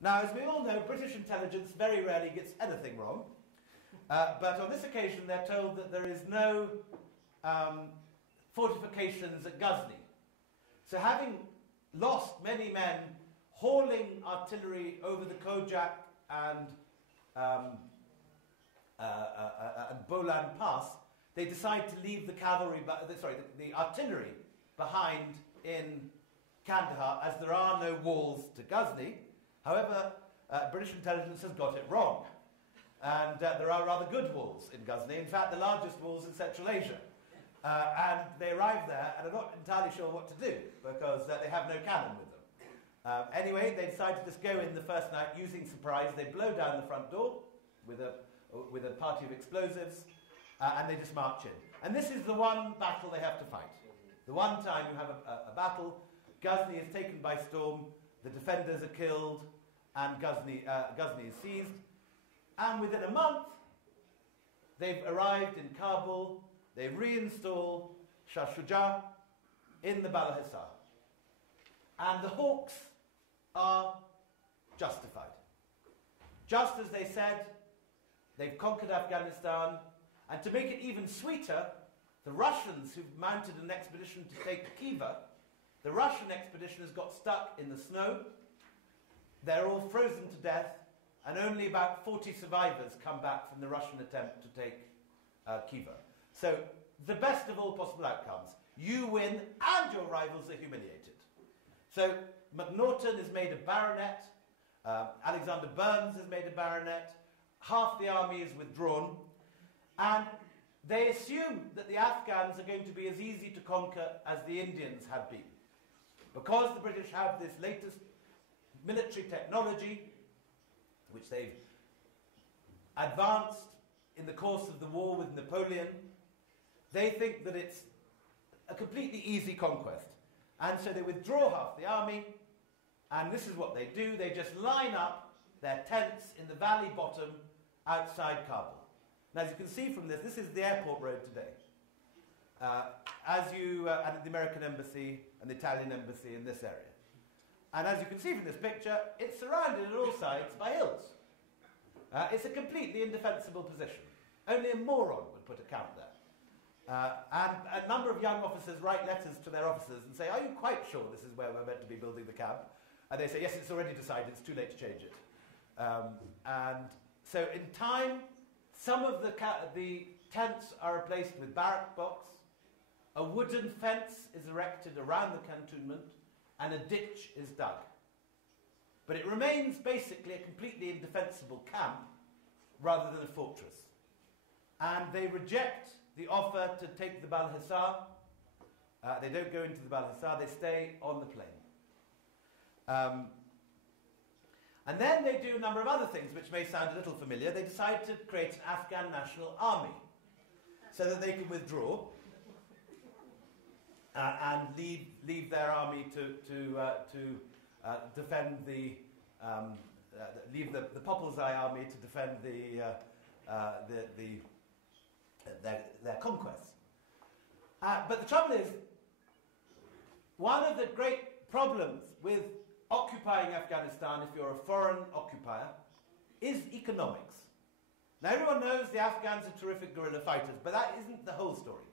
Now, as we all know, British intelligence very rarely gets anything wrong. But on this occasion, they're told that there is no fortifications at Ghazni. So having lost many men hauling artillery over the Kojak and Bolan Pass, they decide to leave the the artillery behind in Kandahar, as there are no walls to Ghazni. However, British intelligence has got it wrong. And there are rather good walls in Ghazni, in fact the largest walls in Central Asia. And they arrive there and are not entirely sure what to do, because they have no cannon with them. Anyway, they decide to just go in the first night using surprise. They blow down the front door with a party of explosives, and they just march in. And this is the one battle they have to fight. The one time you have a battle, Ghazni is taken by storm, the defenders are killed, and Ghazni is seized. And within a month, they've arrived in Kabul, they reinstall Shah Shuja in the Bala Hissar. And the Hawks are justified. Just as they said, they've conquered Afghanistan, and to make it even sweeter, the Russians who've mounted an expedition to take Khiva, the Russian expedition has got stuck in the snow, they're all frozen to death, and only about 40 survivors come back from the Russian attempt to take Khiva. So, the best of all possible outcomes. You win, and your rivals are humiliated. So, Macnaghten is made a baronet, Alexander Burns is made a baronet, half the army is withdrawn, and they assume that the Afghans are going to be as easy to conquer as the Indians have been. Because the British have this latest military technology, which they've advanced in the course of the war with Napoleon, they think that it's a completely easy conquest. And so they withdraw half the army, and this is what they do. They just line up their tents in the valley bottom outside Kabul. Now, as you can see from this is the airport road today. And the American embassy and the Italian embassy in this area. And as you can see from this picture, it's surrounded on all sides by hills. It's a completely indefensible position. Only a moron would put a camp there. And a number of young officers write letters to their officers and say, are you quite sure this is where we're meant to be building the camp? And they say, yes, it's already decided, it's too late to change it. And so in time, some of the tents are replaced with barrack box, a wooden fence is erected around the cantonment, and a ditch is dug. But it remains basically a completely indefensible camp rather than a fortress. And they reject the offer to take the Bala Hissar. They don't go into the Bala Hissar, they stay on the plain. And then they do a number of other things which may sound a little familiar. They decide to create an Afghan national army so that they can withdraw and leave their army to defend leave the Popolzai army to defend their conquests. But the trouble is, one of the great problems with occupying Afghanistan, if you're a foreign occupier, is economics. Now, everyone knows the Afghans are terrific guerrilla fighters, but that isn't the whole story.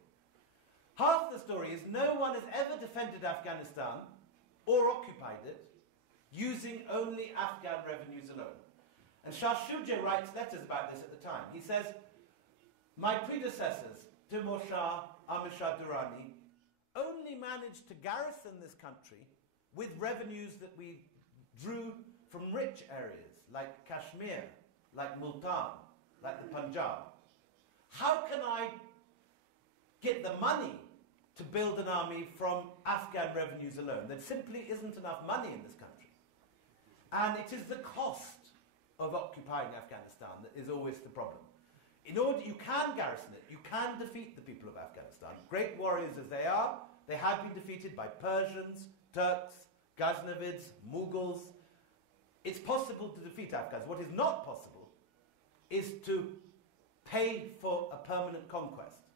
Half the story is no one has ever defended Afghanistan or occupied it using only Afghan revenues alone. And Shah Shuja writes letters about this at the time. He says, my predecessors, Timur Shah, Amir Shah Durrani, only managed to garrison this country with revenues that we drew from rich areas like Kashmir, like Multan, like the Punjab. How can I get the money to build an army from Afghan revenues alone? There simply isn't enough money in this country. And it is the cost of occupying Afghanistan that is always the problem. In order, you can garrison it, you can defeat the people of Afghanistan. Great warriors as they are, they have been defeated by Persians, Turks, Ghaznavids, Mughals. It's possible to defeat Afghans. What is not possible is to pay for a permanent conquest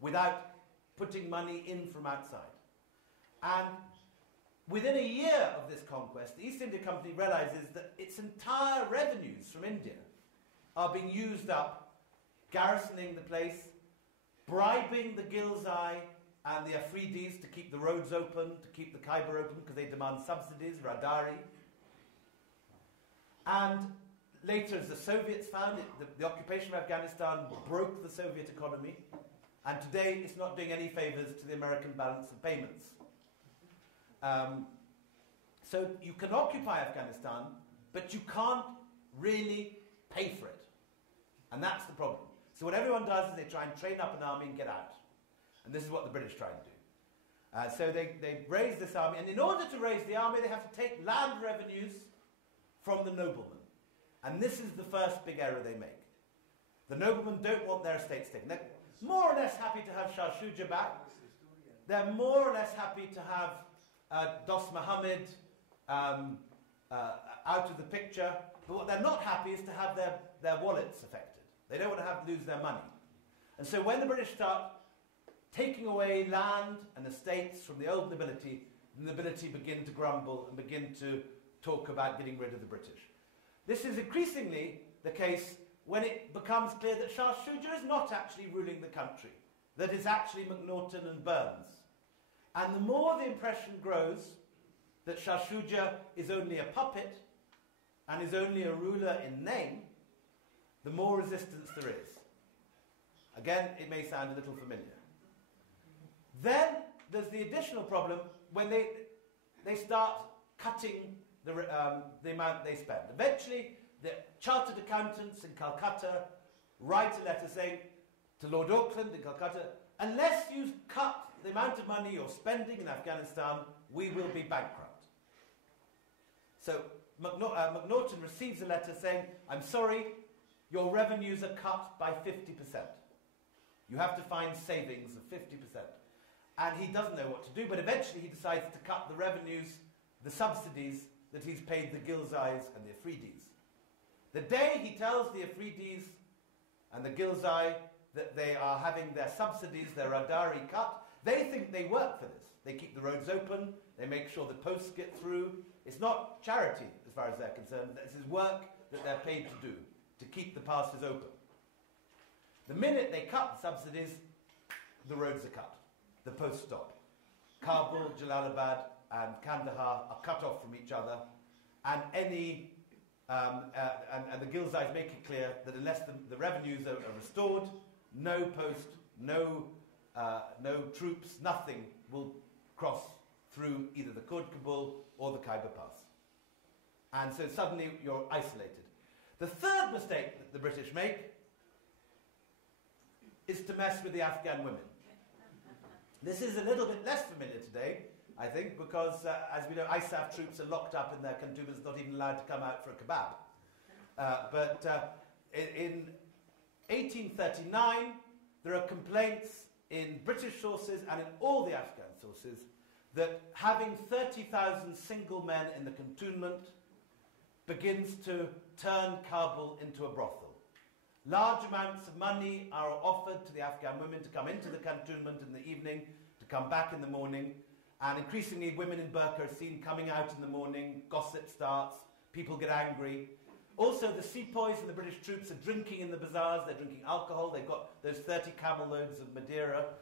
without putting money in from outside. And within a year of this conquest, the East India Company realizes that its entire revenues from India are being used up garrisoning the place, bribing the Ghilzai and the Afridis to keep the roads open, to keep the Khyber open, because they demand subsidies, radari. And later, as the Soviets found it, the occupation of Afghanistan broke the Soviet economy, and today it's not doing any favors to the American balance of payments. So you can occupy Afghanistan, but you can't really pay for it. And that's the problem. So what everyone does is they try and train up an army and get out. And this is what the British try and do. So they raise this army, and in order to raise the army, they have to take land revenues from the noblemen. And this is the first big error they make. The noblemen don't want their estates taken. They're more or less happy to have Shah Shuja back. They're more or less happy to have Dost Muhammad out of the picture. But what they're not happy is to have their wallets affected. They don't want to have to lose their money. And so when the British start taking away land and estates from the old nobility, the nobility begin to grumble and begin to talk about getting rid of the British. This is increasingly the case when it becomes clear that Shah Shuja is not actually ruling the country, that it's actually Macnaghten and Burns. And the more the impression grows that Shah Shuja is only a puppet and is only a ruler in name, the more resistance there is. Again, it may sound a little familiar. Then there's the additional problem when they start cutting the amount they spend. Eventually, the chartered accountants in Calcutta write a letter saying to Lord Auckland in Calcutta, unless you cut the amount of money you're spending in Afghanistan, we will be bankrupt. So Macnaghten receives a letter saying, I'm sorry, your revenues are cut by 50%. You have to find savings of 50%. And he doesn't know what to do, but eventually he decides to cut the revenues, the subsidies that he's paid the Ghilzais and the Afridis. The day he tells the Afridis and the Ghilzai that they are having their subsidies, their radari cut, they think they work for this. They keep the roads open, they make sure the posts get through. It's not charity, as far as they're concerned. This is work that they're paid to do, to keep the passes open. The minute they cut the subsidies, the roads are cut. The posts stop. Kabul, Jalalabad, and Kandahar are cut off from each other, and and the Ghilzais make it clear that unless the revenues are restored, no post, no troops, nothing will cross through either the Kurd Kabul or the Khyber Pass. And so suddenly you're isolated. The third mistake that the British make is to mess with the Afghan women. This is a little bit less familiar today, I think, because as we know, ISAF troops are locked up in their cantonments, not even allowed to come out for a kebab. But in 1839, there are complaints in British sources and in all the Afghan sources that having 30,000 single men in the cantonment begins to turn Kabul into a brothel. Large amounts of money are offered to the Afghan women to come into the cantonment in the evening, to come back in the morning, and increasingly women in burqa are seen coming out in the morning, gossip starts, people get angry. Also, the sepoys and the British troops are drinking in the bazaars, they're drinking alcohol, they've got those 30 camel loads of Madeira,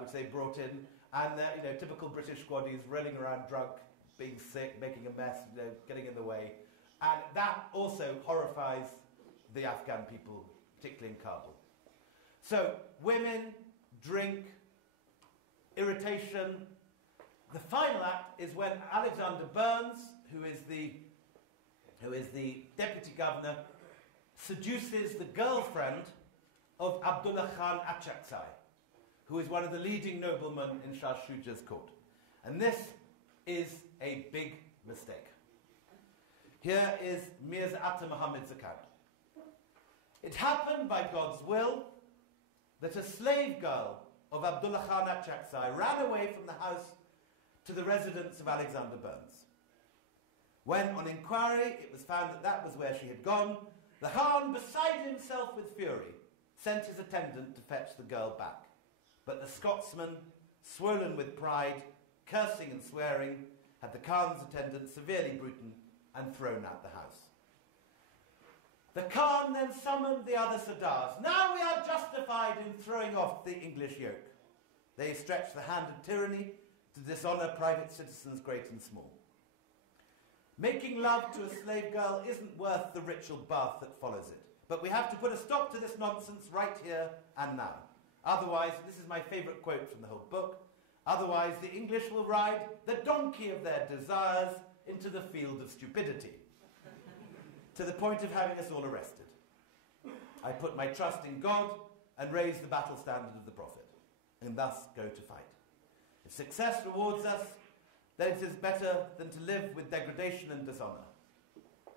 which they brought in, and they're typical British squaddies rolling around drunk, being sick, making a mess, getting in the way. And that also horrifies the Afghan people, particularly in Kabul. So, women, drink, irritation. The final act is when Alexander Burns, who is the deputy governor, seduces the girlfriend of Abdullah Khan Achakzai, who is one of the leading noblemen in Shah Shuja's court. And this is a big mistake. Here is Mirza Atta Muhammad's account. It happened by God's will that a slave girl of Abdullah Khan Achakzai ran away from the house to the residence of Alexander Burns. When, on inquiry, it was found that that was where she had gone, the Khan, beside himself with fury, sent his attendant to fetch the girl back. But the Scotsman, swollen with pride, cursing and swearing, had the Khan's attendants severely beaten and thrown out the house. The Khan then summoned the other Sardars. Now we are justified in throwing off the English yoke. They stretched the hand of tyranny to dishonour private citizens great and small. Making love to a slave girl isn't worth the ritual bath that follows it. But we have to put a stop to this nonsense right here and now. Otherwise, this is my favourite quote from the whole book, otherwise the English will ride the donkey of their desires into the field of stupidity, to the point of having us all arrested. I put my trust in God and raise the battle standard of the Prophet, and thus go to fight. If success rewards us, then it is better than to live with degradation and dishonour.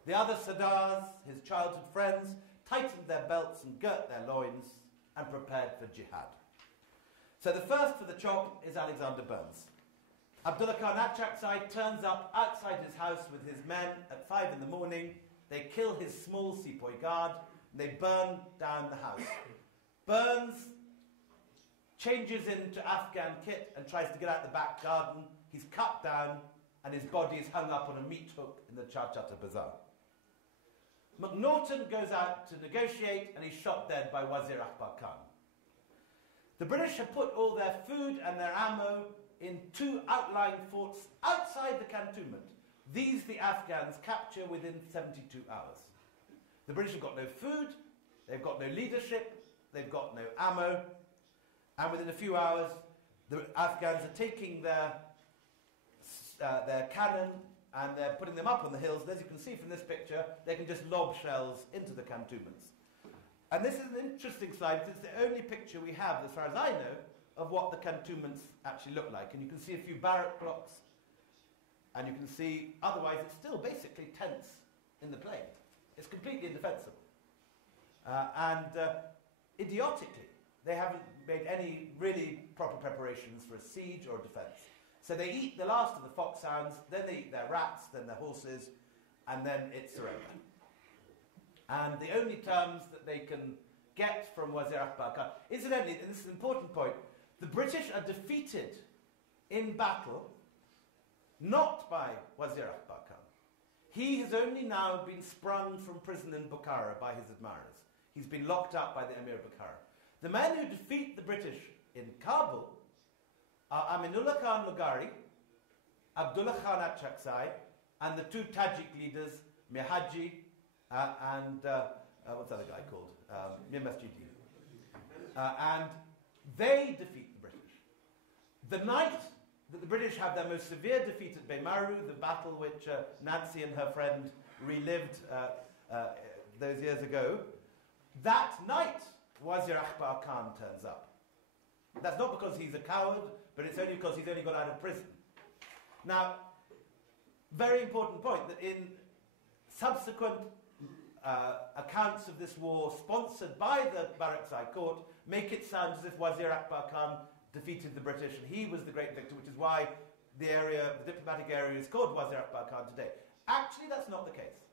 The other Sardars, his childhood friends, tightened their belts and girt their loins and prepared for jihad. So the first for the chop is Alexander Burns. Abdullah Khan Achakzai turns up outside his house with his men at 5 in the morning. They kill his small sepoy guard, and they burn down the house. Burns changes into Afghan kit and tries to get out the back garden. He's cut down, and his body is hung up on a meat hook in the Charchata Bazaar. MacNaughton goes out to negotiate, and he's shot dead by Wazir Akbar Khan. The British have put all their food and their ammo in 2 outlying forts outside the cantonment. These the Afghans capture within 72 hours. The British have got no food, they've got no leadership, they've got no ammo, and within a few hours, the Afghans are taking their cannon and they're putting them up on the hills. And as you can see from this picture, they can just lob shells into the cantonments. And this is an interesting slide. It's the only picture we have, as far as I know, of what the cantonments actually look like. And you can see a few barrack blocks, and you can see, otherwise it's still basically tents in the plain. It's completely indefensible. Idiotically, they haven't made any really proper preparations for a siege or defence. So they eat the last of the foxhounds, then they eat their rats, then their horses, and then it's surrender. And the only terms that they can get from Wazir Akbar Khan, incidentally, and this is an important point, the British are defeated in battle not by Wazir Akbar Khan. He has only now been sprung from prison in Bukhara by his admirers. He's been locked up by the Emir of Bukhara. The men who defeat the British in Kabul are Aminullah Khan Lugari, Abdullah Khan Achakzai, and the 2 Tajik leaders, Mihaji and what's the other guy called? Mir Masjidi. And they defeat the British. The night that the British have their most severe defeat at Beimaru, the battle which Nancy and her friend relived those years ago, that night Wazir Akbar Khan turns up. That's not because he's a coward, but it's only because he's only got out of prison. Now, very important point, that in subsequent accounts of this war sponsored by the Barakzai court make it sound as if Wazir Akbar Khan defeated the British and he was the great victor, which is why the diplomatic area is called Wazir Akbar Khan today. Actually, that's not the case.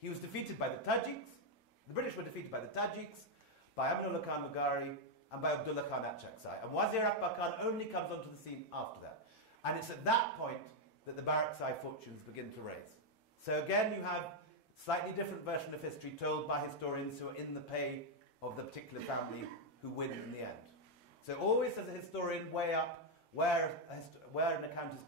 He was defeated by the Tajiks. The British were defeated by the Tajiks, by Aminullah Khan Lugari, and by Abdullah Khan Achakzai. And Wazir Akbar Khan only comes onto the scene after that. And it's at that point that the Barakzai fortunes begin to raise. So again, you have slightly different version of history told by historians who are in the pay of the particular family who win in the end. So always as a historian, weigh up where an account is